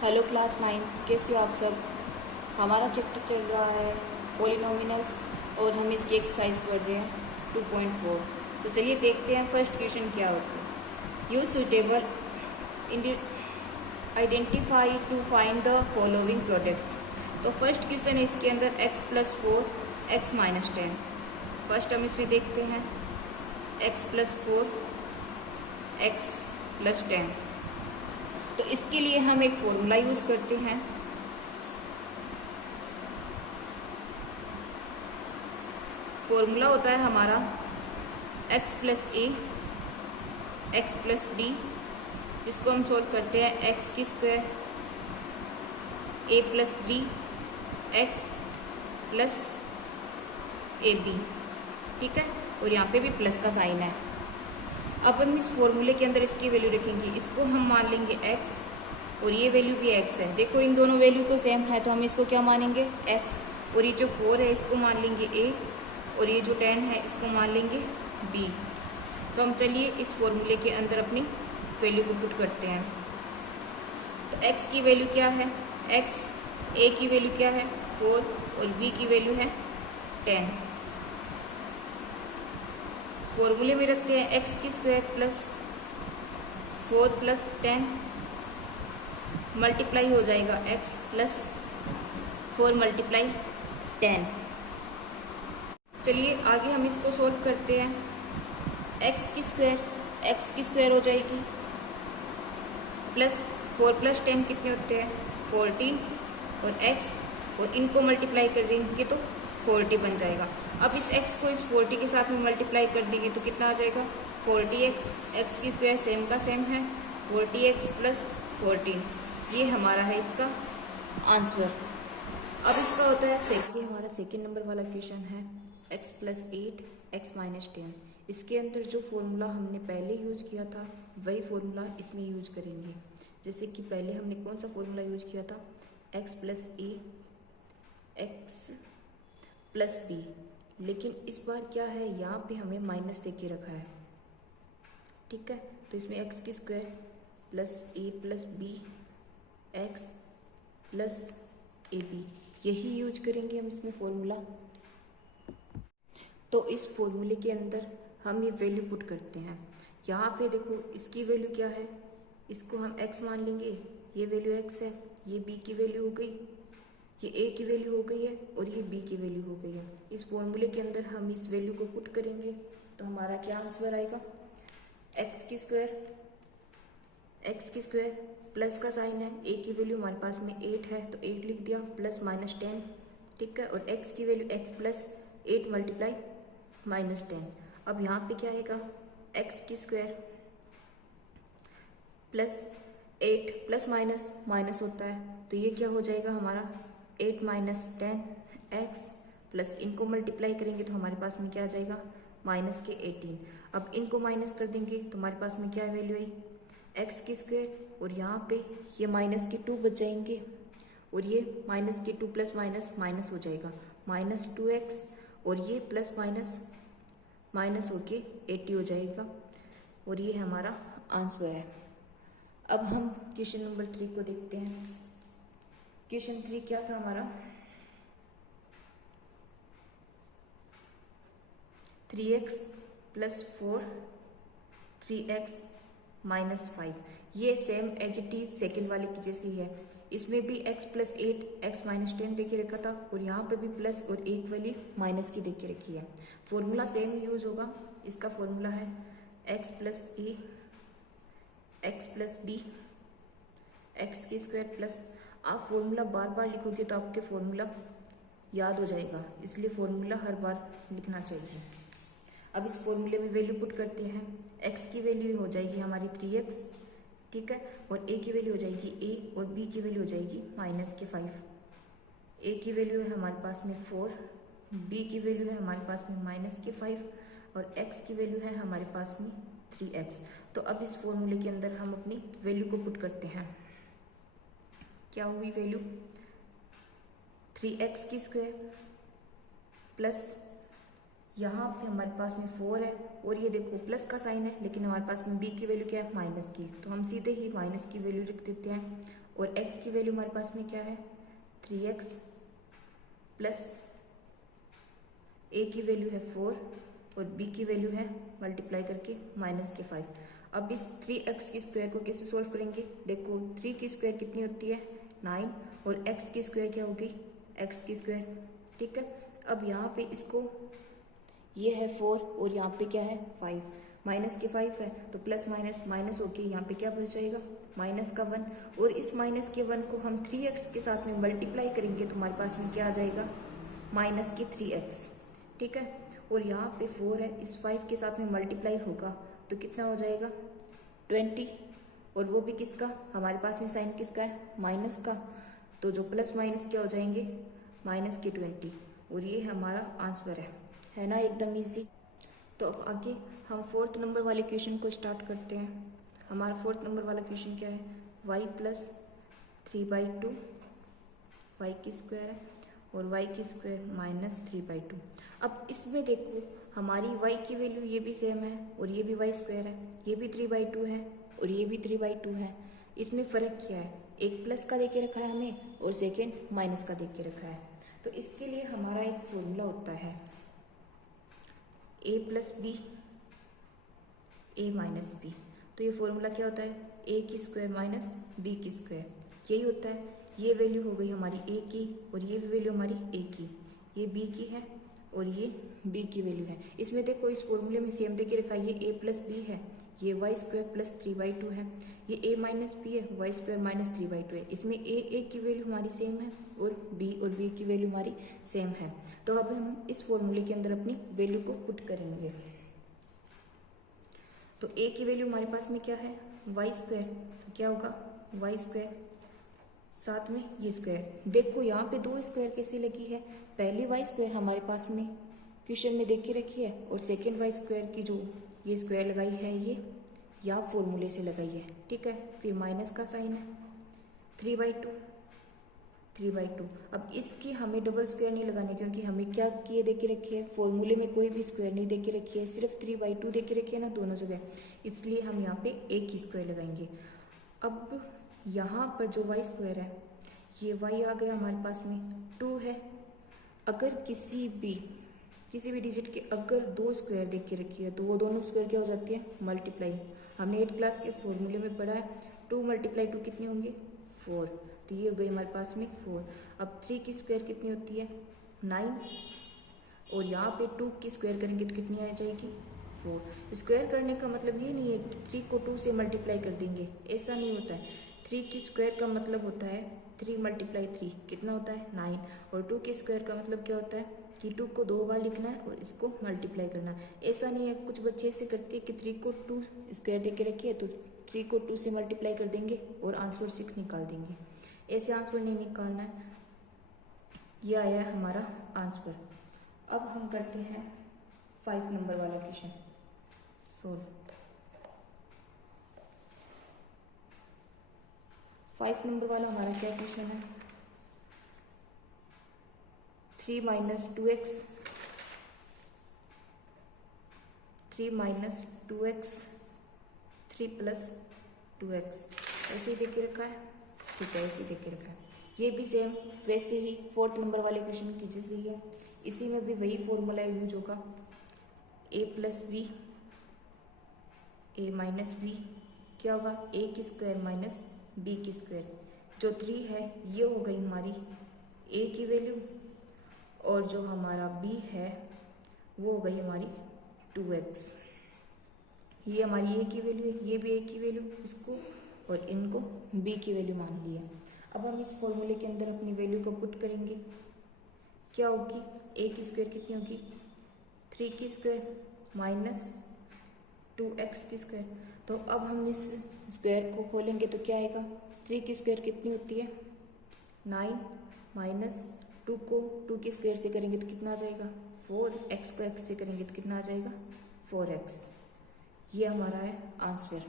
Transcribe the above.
Hello class 9 कैसे हो आप सब। हमारा चैप्टर चल रहा है पॉलिनोमिनल्स और हम इसकी एक्सरसाइज पढ़ रहे हैं 2.4। तो चलिए देखते हैं फर्स्ट क्वेश्चन क्या होता है। Use suitable identify to find the following products. तो फर्स्ट क्वेश्चन है इसके अंदर x+4 x-10। फर्स्ट हम इसमें देखते हैं x+4 x+10। तो इसके लिए हम एक फॉर्मूला यूज़ करते हैं। फॉर्मूला होता है हमारा x+a x+b, जिसको हम सोल्व करते हैं x² a+b x+ab। ठीक है, और यहाँ पे भी प्लस का साइन है। अब हम इस फॉर्मूले के अंदर इसकी वैल्यू रखेंगे। इसको हम मान लेंगे x और ये वैल्यू भी x है। देखो इन दोनों वैल्यू को सेम है तो हम इसको क्या मानेंगे x। और ये जो 4 है इसको मान लेंगे a और ये जो 10 है इसको मान लेंगे b। तो हम चलिए इस फॉर्मूले के अंदर अपनी वैल्यू को पुट करते हैं। तो x की वैल्यू क्या है x, a की वैल्यू क्या है 4 और b की वैल्यू है 10। फॉर्मूले में रखते हैं x² प्लस 4 प्लस 10 मल्टीप्लाई हो जाएगा x प्लस 4 मल्टीप्लाई 10। चलिए आगे हम इसको सॉल्व करते हैं। x की स्क्वायर हो जाएगी प्लस 4 प्लस 10 कितने होते हैं 14 और x और इनको मल्टीप्लाई कर देंगे तो 40 बन जाएगा। अब इस x को इस 40 के साथ में मल्टीप्लाई कर देंगे तो कितना आ जाएगा 40x। x की स्क्वायर सेम का सेम है 40x प्लस 14। ये हमारा है इसका आंसर। अब इसका होता है सेकंड, हमारा सेकंड नंबर वाला क्वेश्चन है x+8 x-10। इसके अंदर जो फॉर्मूला हमने पहले यूज किया था वही फॉर्मूला इसमें यूज करेंगे। जैसे कि पहले हमने कौन सा फॉर्मूला यूज किया था x+a x+b, लेकिन इस बार क्या है यहाँ पे हमें माइनस दे के रखा है। ठीक है, तो इसमें x की square plus a plus B X plus A B, यही यूज करेंगे हम इसमें फॉर्मूला। तो इस फॉर्मूले के अंदर हम ये वैल्यू पुट करते हैं। यहाँ पे देखो इसकी वैल्यू क्या है, इसको हम x मान लेंगे, ये वैल्यू x है, ये b की वैल्यू हो गई, ये a की वैल्यू हो गई है और ये b की वैल्यू हो गई है। इस फॉर्मूले के अंदर हम इस वैल्यू को पुट करेंगे तो हमारा क्या आंसर आएगा x की स्क्वायर प्लस का साइन है, a की वैल्यू हमारे पास में 8 है तो 8 लिख दिया प्लस -10। ठीक है, और x की वैल्यू x प्लस 8 मल्टीप्लाई -10। अब यहाँ पे क्या आएगा x की square plus 8 plus minus minus होता है तो ये क्या हो जाएगा हमारा 8 माइनस 10 x प्लस इनको मल्टीप्लाई करेंगे तो हमारे पास में क्या आ जाएगा माइनस के 18। अब इनको माइनस कर देंगे तो हमारे पास में क्या वैल्यू आई x की स्क्वायर और यहाँ पे ये माइनस के 2 बच जाएंगे और ये माइनस के 2 प्लस माइनस माइनस हो जाएगा -2x और ये प्लस माइनस माइनस होके 80 हो जाएगा और ये हमारा आंसर है। अब हम क्वेश्चन नंबर 3 को देखते हैं। क्वेश्चन 3 क्या था हमारा 3x प्लस 4 3x -5। ये same as it is second वाले की जैसी है। इसमें भी x+8 x-10 दे के रखा था और यहाँ पे भी प्लस और एक वाली माइनस की दे के रखी है। फॉर्मूला सेम यूज होगा। इसका फॉर्मूला है x+a x+b x की स्क्वायर प्लस, आप फॉर्मूला बार बार लिखोगे तो आपके फॉर्मूला याद हो जाएगा, इसलिए फॉर्मूला हर बार लिखना चाहिए। अब इस फॉर्मूले में वैल्यू पुट करते हैं। x की वैल्यू हो जाएगी हमारी 3x, ठीक है, और a की वैल्यू हो जाएगी a और b की वैल्यू हो जाएगी -5। a की वैल्यू है हमारे पास में 4, b की वैल्यू है हमारे पास में -5 और x की वैल्यू है हमारे पास में 3x। तो अब इस फॉर्मूले के अंदर हम अपनी वैल्यू को पुट करते हैं। क्या हुई वैल्यू 3x की स्क्वायर प्लस यहाँ पे हमारे पास में 4 है और ये देखो प्लस का साइन है लेकिन हमारे पास में b की वैल्यू क्या है माइनस की, तो हम सीधे ही माइनस की वैल्यू लिख देते हैं और x की वैल्यू हमारे पास में क्या है 3x प्लस a की वैल्यू है 4 और b की वैल्यू है मल्टीप्लाई करके -5। अब इस 3x की स्क्वायर को कैसे सोल्व करेंगे? देखो 3 की स्क्वायर कितनी होती है 9 और x की स्क्वायर क्या होगी x की स्क्वायर। ठीक है, अब यहाँ पे इसको ये है 4 और यहाँ पे क्या है 5, -5 है तो प्लस माइनस माइनस होके यहाँ पे क्या बच जाएगा -1 और इस -1 को हम 3x के साथ में मल्टीप्लाई करेंगे तो हमारे पास में क्या आ जाएगा -3x। ठीक है, और यहाँ पे 4 है, इस 5 के साथ में मल्टीप्लाई होगा तो कितना हो जाएगा 20 और वो भी किसका, हमारे पास में साइन किसका है माइनस का, तो जो प्लस माइनस क्या हो जाएंगे -20 और ये हमारा आंसर है ना, एकदम इजी। तो अब आगे हम 4th नंबर वाले क्वेश्चन को स्टार्ट करते हैं। हमारा 4th नंबर वाला क्वेश्चन क्या है y + 3/2 y की स्क्वायर है और y की स्क्वायर -3/2। अब इसमें देखो हमारी y की वैल्यू ये भी सेम है और ये भी y स्क्वायर है, ये भी 3/2 है और ये भी 3/2 है। इसमें फ़र्क क्या है, एक प्लस का दे के रखा है हमें और सेकेंड माइनस का दे के रखा है। तो इसके लिए हमारा एक फॉर्मूला होता है a + b a - b। तो ये फॉर्मूला क्या होता है a की स्क्वायर माइनस b की स्क्वायर, यही होता है। ये वैल्यू हो गई हमारी a की और ये भी वैल्यू हमारी a की, ये b की है और ये b की वैल्यू है। इसमें देखो इस फॉर्मूले में सेम दे के रखा है, ये a + b है, ये y स्क्वायर प्लस 3/2 है, ये a - b है, y स्क्वायर -3/2 है। इसमें a की वैल्यू हमारी सेम है और b की वैल्यू हमारी सेम है। तो अब हम इस फॉर्मूले के अंदर अपनी वैल्यू को पुट करेंगे। तो a की वैल्यू हमारे पास में क्या है y स्क्वायर, तो क्या होगा y स्क्वायर साथ में ये स्क्वायर। देखो यहाँ पे 2 स्क्वायर कैसी लगी है, पहली y स्क्वायर हमारे पास में क्वेश्चन में देख के रखी है और सेकेंड y स्क्वायर की जो ये स्क्वायर लगाई है ये या फॉर्मूले से लगाई है। ठीक है, फिर माइनस का साइन है 3/2। अब इसकी हमें डबल स्क्वायर नहीं लगानी क्योंकि हमें क्या किए दे के रखी है, फॉर्मूले में कोई भी स्क्वायर नहीं दे के रखी है, सिर्फ 3/2 दे के रखी है ना दोनों जगह, इसलिए हम यहाँ पे एक ही स्क्वायर लगाएंगे। अब यहाँ पर जो y स्क्वायर है ये y आ गया हमारे पास में 2 है। अगर किसी भी डिजिट के अगर 2 स्क्वायर देख के रखी है तो वो दोनों स्क्वायर क्या हो जाती है मल्टीप्लाई। हमने 8th क्लास के फॉर्मूले में पढ़ा है 2 × 2 कितने होंगे 4, तो ये हो गई हमारे पास में 4। अब 3 की स्क्वायर कितनी होती है 9 और यहाँ पे 2 की स्क्वायर करेंगे तो कितनी आ जाएगी 4। स्क्वायर करने का मतलब ये नहीं है कि 3 को 2 से मल्टीप्लाई कर देंगे, ऐसा नहीं होता है। 3 की स्क्वायर का मतलब होता है 3 × 3 कितना होता है 9 और 2 की स्क्वायर का मतलब क्या होता है कि 2 को 2 बार लिखना है और इसको मल्टीप्लाई करना है। ऐसा नहीं है, कुछ बच्चे ऐसे करते हैं कि 3 को 2 स्क्वायर दे के रखिए तो 3 को 2 से मल्टीप्लाई कर देंगे और आंसर 6 निकाल देंगे। ऐसे आंसर नहीं निकालना है। यह आया है हमारा आंसर। अब हम करते हैं 5 नंबर वाला क्वेश्चन सोल्व। 5 नंबर वाला हमारा क्या क्वेश्चन है 3 - 2x 3 + 2x ऐसे ही देके रखा है। ठीक है, ऐसे ही देके रखा है। ये भी सेम वैसे ही 4th नंबर वाले क्वेश्चन की जैसे ही है, इसी में भी वही फॉर्मूला यूज होगा a + b a - b क्या होगा a की स्क्वायर माइनस b की स्क्वायर। जो 3 है ये हो गई हमारी a की वैल्यू और जो हमारा b है वो हो गई हमारी 2x। ये हमारी a की वैल्यू है, ये भी a की वैल्यू, इसको और इनको b की वैल्यू मान लिया। अब हम इस फॉर्मूले के अंदर अपनी वैल्यू को पुट करेंगे। क्या होगी a की स्क्वायर कितनी होगी 3 की स्क्वायर माइनस 2x की स्क्वायर। तो अब हम इस स्क्वायर को खोलेंगे तो क्या आएगा 3 की स्क्वायर कितनी होती है 9 माइनस 2 को 2 की स्क्वायर से करेंगे तो कितना आ जाएगा 4, x को x से करेंगे तो कितना आ जाएगा 4x। ये हमारा है आंसर।